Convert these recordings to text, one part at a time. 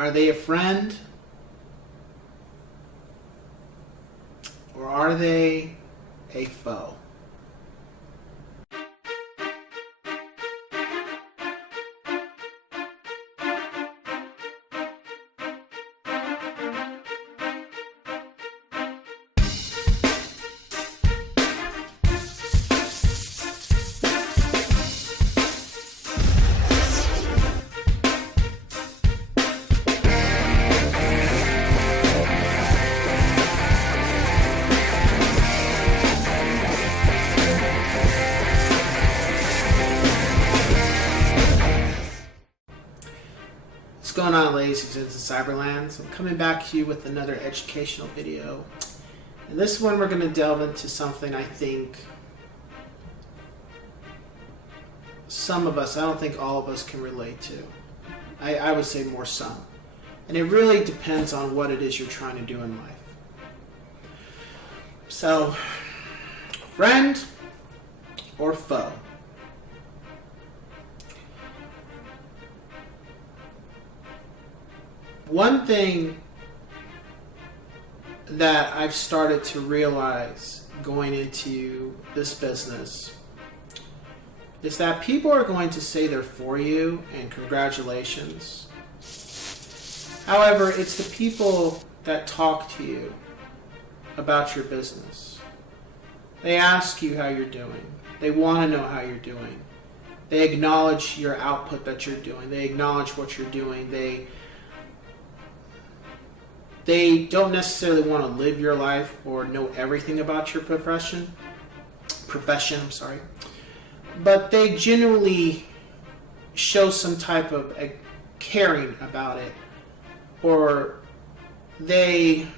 Are they a friend? Or are they a foe? What's going on, ladies and gents of Cyberlands? I'm coming back to you with another educational video. In this one, we're going to delve into something I think some of us, I don't think all of us can relate to. I would say more some. And it really depends on what it is you're trying to do in life. So, friend or foe? One thing that I've started to realize going into this business is that people are going to say they're for you and congratulations. However, it's the people that talk to you about your business. They ask you how you're doing. They want to know how you're doing. They acknowledge your output that you're doing. They acknowledge what you're doing. They don't necessarily want to live your life or know everything about your profession, but they genuinely show some type of caring about it, or they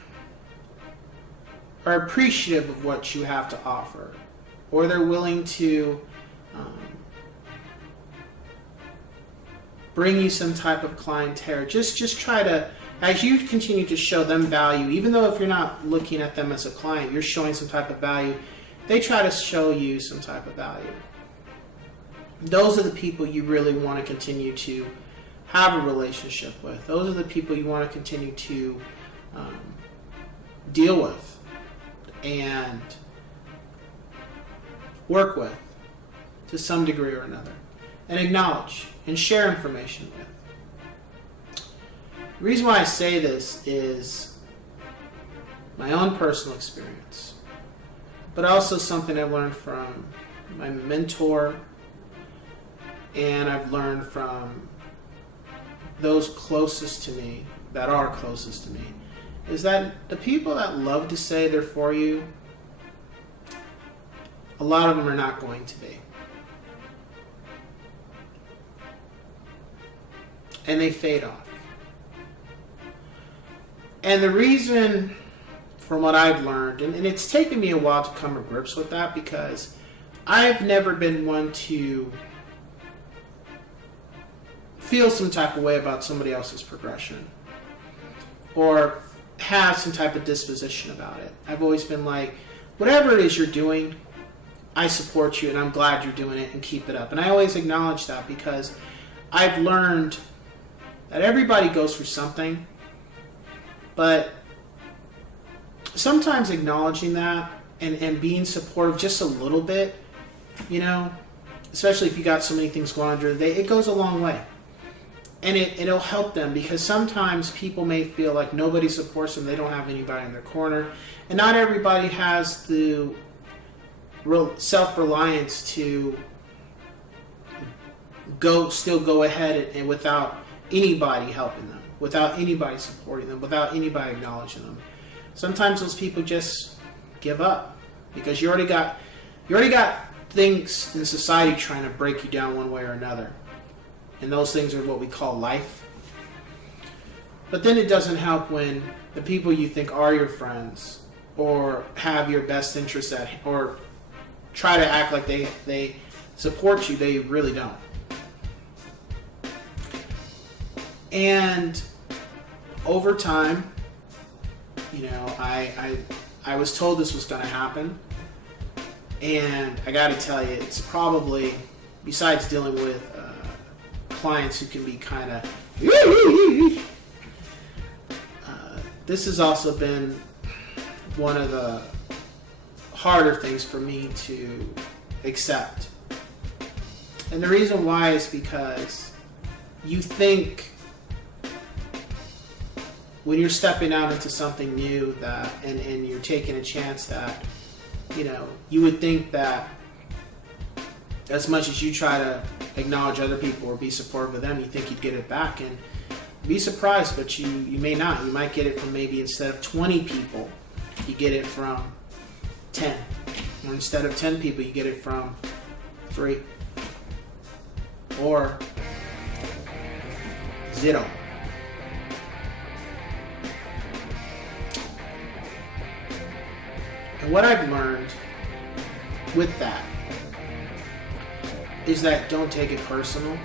are appreciative of what you have to offer, or they're willing to bring you some type of clientele. Just try to, as you continue to show them value, even though if you're not looking at them as a client, you're showing some type of value, they try to show you some type of value. Those are the people you really want to continue to have a relationship with. Those are the people you want to continue to deal with and work with to some degree or another, and acknowledge and share information with. The reason why I say this is my own personal experience, but also something I learned from my mentor, and I've learned from those closest to me, that are closest to me, is that the people that love to say they're for you, a lot of them are not going to be. And they fade off. And the reason, from what I've learned, and it's taken me a while to come to grips with that, because I've never been one to feel some type of way about somebody else's progression or have some type of disposition about it. I've always been like, whatever it is you're doing, I support you and I'm glad you're doing it, and keep it up. And I always acknowledge that, because I've learned that everybody goes through something, but sometimes acknowledging that and being supportive just a little bit, especially if you got so many things going on during the day, it goes a long way. And it'll help them, because sometimes people may feel like nobody supports them, they don't have anybody in their corner, and not everybody has the self-reliance to still go ahead and without anybody helping them, without anybody supporting them, without anybody acknowledging them. Sometimes those people just give up, because you already got things in society trying to break you down one way or another. And those things are what we call life. But then it doesn't help when the people you think are your friends, or have your best interests at, or try to act like they support you, they really don't. And over time, I was told this was going to happen, and I got to tell you, it's probably, besides dealing with clients who can be kind of this has also been one of the harder things for me to accept. And the reason why is because you think when you're stepping out into something new that and you're taking a chance that, you know, you would think that as much as you try to acknowledge other people or be supportive of them, you think you'd get it back, and be surprised, but you may not. You might get it from maybe instead of 20 people, you get it from 10. Or instead of 10 people, you get it from 3. Or 0. And what I've learned with that is that don't take it personal,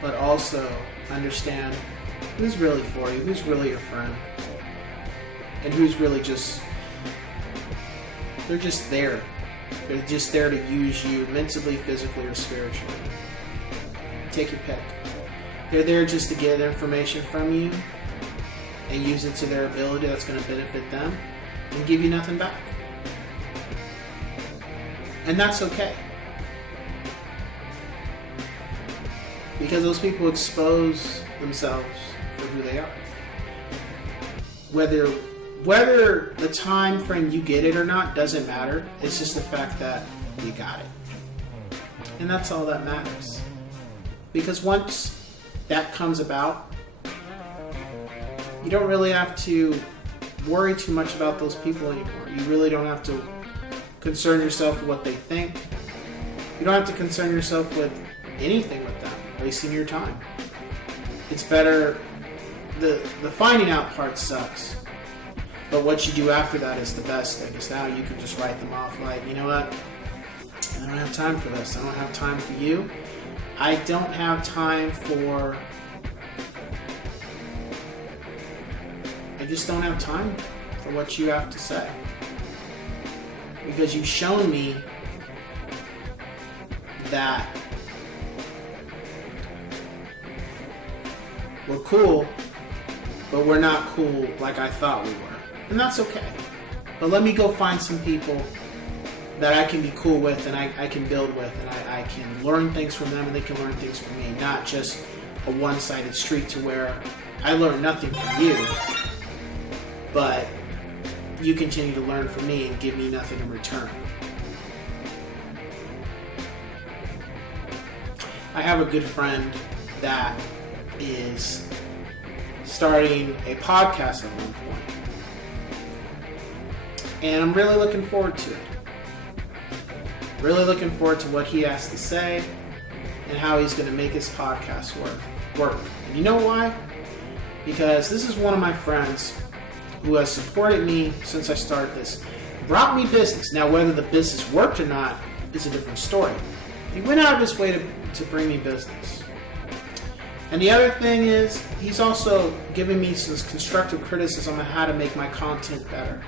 but also understand who's really for you, who's really your friend, and who's really just, they're just there. They're just there to use you mentally, physically, or spiritually. Take your pick. They're there just to get information from you and use it to their ability that's going to benefit them and give you nothing back. And that's okay. Because those people expose themselves for who they are. Whether the time frame you get it or not doesn't matter. It's just the fact that you got it. And that's all that matters. Because once that comes about, you don't really have to worry too much about those people anymore. You really don't have to concern yourself with what they think. You don't have to concern yourself with anything with them, wasting your time. It's better, the finding out part sucks, but what you do after that is the best thing. Because now you can just write them off like, you know what, I don't have time for this. I don't have time for you. I don't have time for, I just don't have time for what you have to say. Because you've shown me that we're cool, but we're not cool like I thought we were. And that's okay. But let me go find some people that I can be cool with and I can build with, and I can learn things from them and they can learn things from me. Not just a one-sided street to where I learn nothing from you, but you continue to learn from me and give me nothing in return. I have a good friend that is starting a podcast at one point. And I'm really looking forward to it. Really looking forward to what he has to say and how he's going to make his podcast work. And you know why? Because this is one of my friends who has supported me since I started this. Brought me business. Now, whether the business worked or not is a different story. He went out of his way to bring me business. And the other thing is, he's also giving me some constructive criticism on how to make my content better.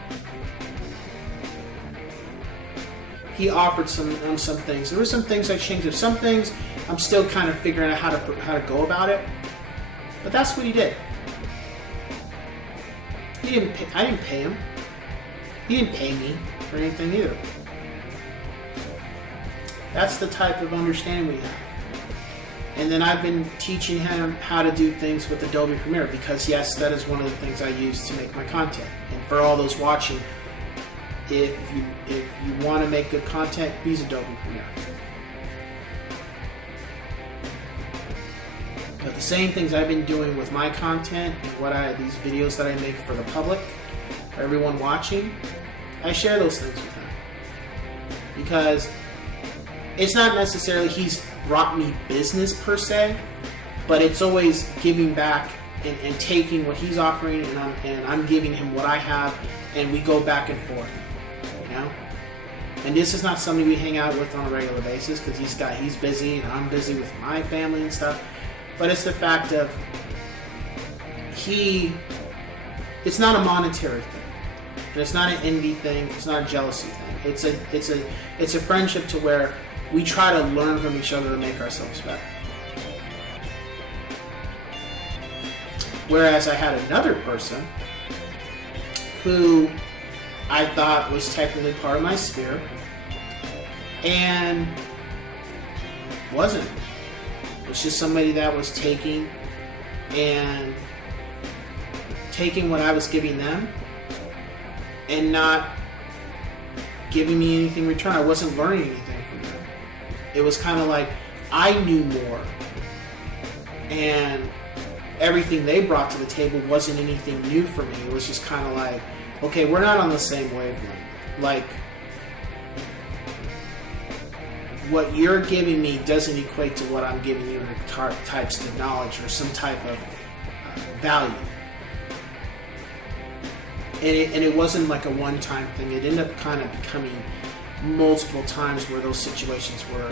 He offered some things. There were some things I changed. There's some things I'm still kind of figuring out how to go about it. But that's what he did. I didn't pay him. He didn't pay me for anything either. That's the type of understanding we have. And then I've been teaching him how to do things with Adobe Premiere because, yes, that is one of the things I use to make my content. And for all those watching, if you want to make good content, use Adobe Premiere. But the same things I've been doing with my content and these videos that I make for the public, for everyone watching, I share those things with him. Because it's not necessarily he's brought me business per se, but it's always giving back and taking what he's offering, and I'm giving him what I have, and we go back and forth. You know? And this is not somebody we hang out with on a regular basis because he's busy and I'm busy with my family and stuff. But it's the fact of it's not a monetary thing. And it's not an envy thing. It's not a jealousy thing. It's a friendship to where we try to learn from each other to make ourselves better. Whereas I had another person who I thought was technically part of my sphere and wasn't. It was just somebody that was taking what I was giving them and not giving me anything in return. I wasn't learning anything from them. It was kind of like I knew more, and everything they brought to the table wasn't anything new for me. It was just kind of like, okay, we're not on the same wavelength. Like, what you're giving me doesn't equate to what I'm giving you in types of knowledge or some type of value. And it wasn't like a one-time thing. It ended up kind of becoming multiple times where those situations were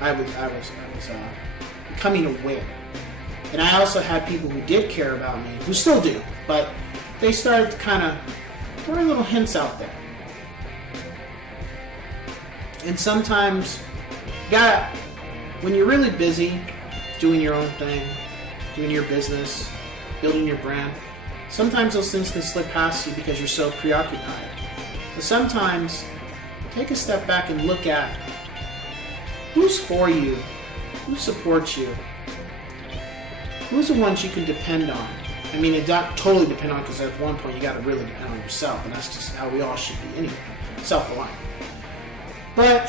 I was becoming aware. And I also had people who did care about me, who still do, but they started to kind of throw little hints out there. And sometimes, when you're really busy doing your own thing, doing your business, building your brand, sometimes those things can slip past you because you're so preoccupied. But sometimes, take a step back and look at who's for you, who supports you, who's the ones you can depend on. I mean, it not totally depend on, because at one point you got to really depend on yourself, and that's just how we all should be anyway, self-reliant. But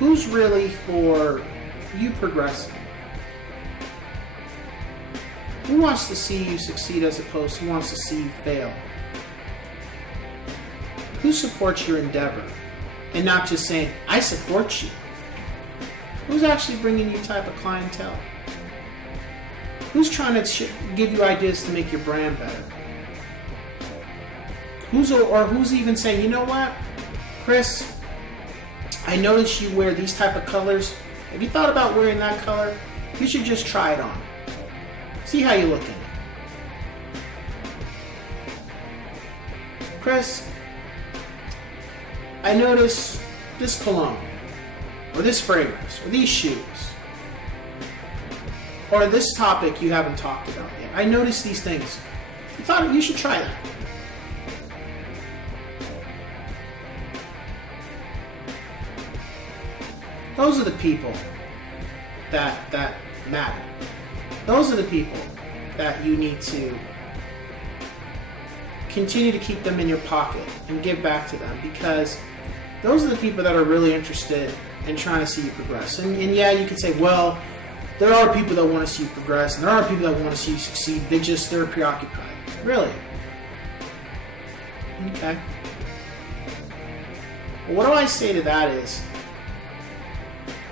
who's really for you progressing? Who wants to see you succeed as opposed to who wants to see you fail? Who supports your endeavor? And not just saying, I support you. Who's actually bringing you type of clientele? Who's trying to give you ideas to make your brand better? Who's even saying, you know what, Chris, I noticed you wear these type of colors. Have you thought about wearing that color? You should just try it on. See how you look in it. Chris, I noticed this cologne, or this fragrance, or these shoes, or this topic you haven't talked about yet. I noticed these things. I thought you should try that. Those are the people that matter. Those are the people that you need to continue to keep them in your pocket and give back to them, because those are the people that are really interested in trying to see you progress. And yeah, you could say, well, there are people that want to see you progress, and there are people that want to see you succeed. They're preoccupied. Really? Okay. Well, what do I say to that is,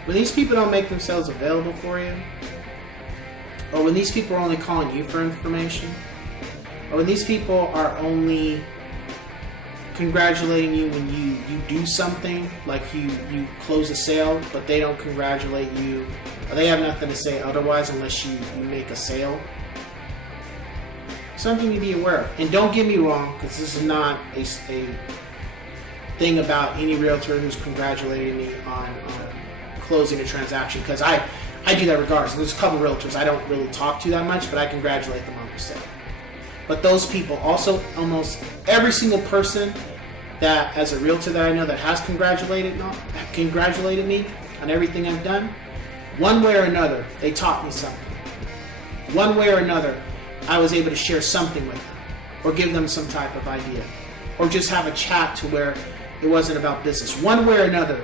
when these people don't make themselves available for you, or when these people are only calling you for information, or when these people are only congratulating you when you do something, like you close a sale, but they don't congratulate you, or they have nothing to say otherwise unless you make a sale, something to be aware of. And don't get me wrong, because this is not a thing about any realtor who's congratulating me on closing a transaction, because I do that regardless. There's a couple realtors I don't really talk to that much, but I congratulate them on their sale. But those people, also almost every single person that, as a realtor that I know that has congratulated me on everything I've done, one way or another, they taught me something. One way or another, I was able to share something with them, or give them some type of idea, or just have a chat to where it wasn't about business. One way or another,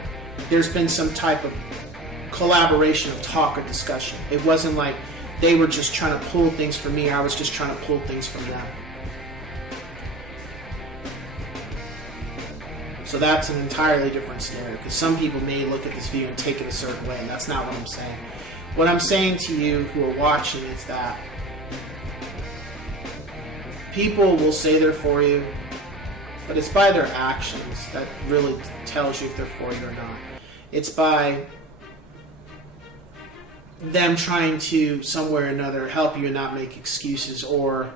there's been some type of collaboration of talk or discussion. It wasn't like they were just trying to pull things from me. I was just trying to pull things from them. So that's an entirely different scenario, because some people may look at this video and take it a certain way, and that's not what I'm saying. What I'm saying to you who are watching is that people will say they're for you, but it's by their actions that really tells you if they're for you or not. It's by them trying to, somewhere or another, help you and not make excuses, or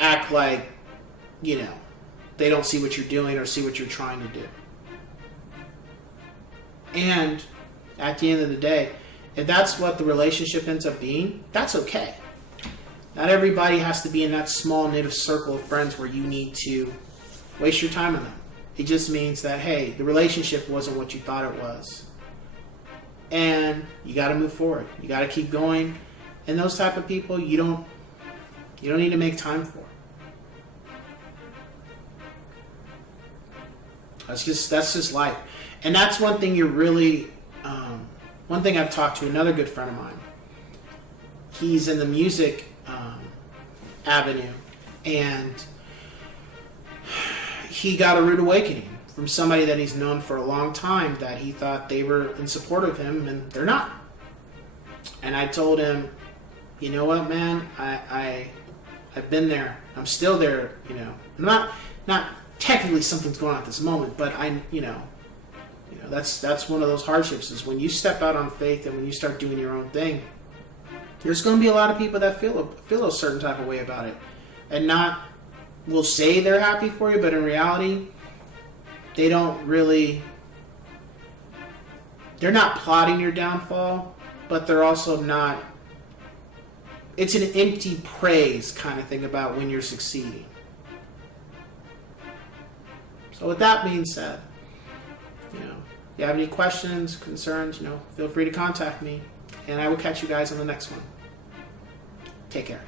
act like, they don't see what you're doing or see what you're trying to do. And at the end of the day, if that's what the relationship ends up being, that's okay. Not everybody has to be in that small knit of circle of friends where you need to waste your time on them. It just means that, hey, the relationship wasn't what you thought it was. And you got to move forward. You got to keep going. And those type of people, you don't need to make time for. That's just life. And that's one thing one thing I've talked to another good friend of mine. He's in the music avenue, and he got a rude awakening from somebody that he's known for a long time, that he thought they were in support of him, and they're not. And I told him, you know what, man, I've been there. I'm still there. I'm not technically something's going on at this moment, but that's one of those hardships, is when you step out on faith and when you start doing your own thing, there's going to be a lot of people that feel a certain type of way about it, and will say they're happy for you, but in reality, they're not plotting your downfall, but they're also not. It's an empty praise kind of thing about when you're succeeding. So with that being said, if you have any questions, concerns, feel free to contact me, and I will catch you guys on the next one. Take care.